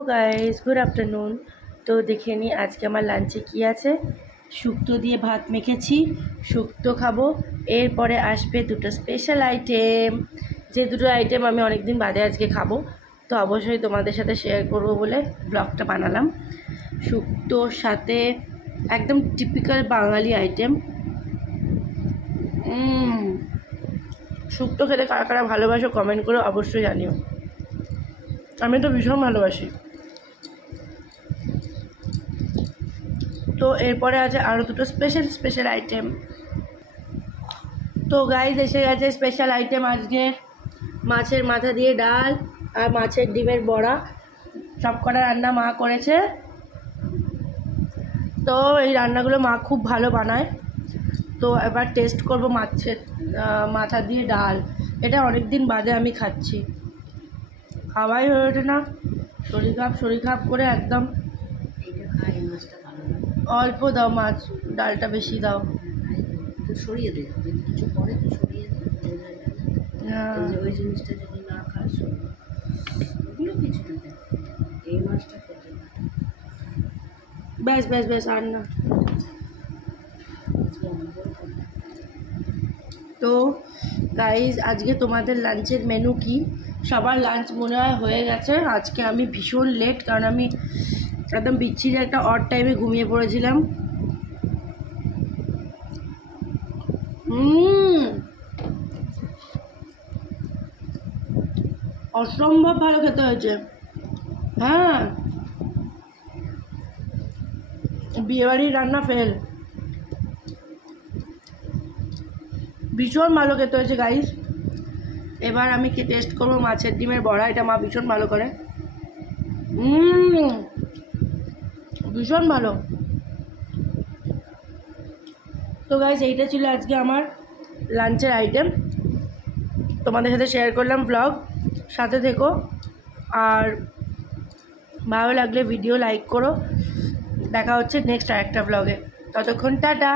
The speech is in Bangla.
Guys, good afternoon. তো দেখে নিই আজকে আমার লাঞ্চে কি আছে। শুক্তো দিয়ে ভাত মেখেছি, শুক্তো খাবো। এরপরে আসবে দুটো স্পেশাল আইটেম, যে দুটো আইটেম আমি অনেকদিন বাদে আজকে খাবো। তো অবশ্যই তোমাদের সাথে শেয়ার করব বলে ব্লগটা বানালাম। শুক্তোর সাথে একদম টিপিক্যাল বাঙালি আইটেম। শুক্তো খেতে কারা কারা ভালোবাসো কমেন্ট করে অবশ্যই জানিও। আমি তো ভীষণ ভালোবাসি। তো এরপরে আছে আরও দুটো স্পেশাল আইটেম। তো গাইজ এসে গেছে স্পেশাল আইটেম আজকে, মাছের মাথা দিয়ে ডাল আর মাছের ডিমের বড়া। সব কটা রান্না মা করেছে। তো এই রান্নাগুলো মা খুব ভালো বানায়। তো এবার টেস্ট করব মাছের মাথা দিয়ে ডাল। এটা অনেক দিন বাদে আমি খাচ্ছি, খাওয়াই হয়ে ওঠে না। শরীর খারাপ করে একদম। অল্প দাও মাছ, ডালটা বেশি দাও। সরিয়ে দে, যদি কিছু পরে তো সরিয়ে দে। ওই জিনিসটা যদি না খাস ওগুলো কিছুটা দেয়, এই মাছটা খেতে না। ব্যাস আর না। তো গাইজ আজকে তোমাদের লাঞ্চের মেনু কি? সবার লাঞ্চ মনে হয় হয়ে গেছে। আজকে আমি ভীষণ লেট, কারণ আমি একদম বিচ্ছিরি একটা অড টাইমে ঘুমিয়ে পড়েছিলাম। অসম্ভব ভালো খেতে হয়েছে। হ্যাঁ, বিয়েবাড়ির রান্না ফেল। ভীষণ ভালো খেতে হয়েছে গাইস। এবার আমি টেস্ট করবো মাছের ডিমের বড়া। এটা মা ভীষণ ভালো করে। ভীষণ ভালো। তো গাইস এইটা ছিল আজকে আমার লাঞ্চের আইটেম, তোমাদের সাথে শেয়ার করলাম ব্লগ। সাথে থেকো, আর ভালো লাগলে ভিডিও লাইক করো। দেখা হচ্ছে নেক্সট আরেকটা ব্লগে। ততক্ষণ টাটা।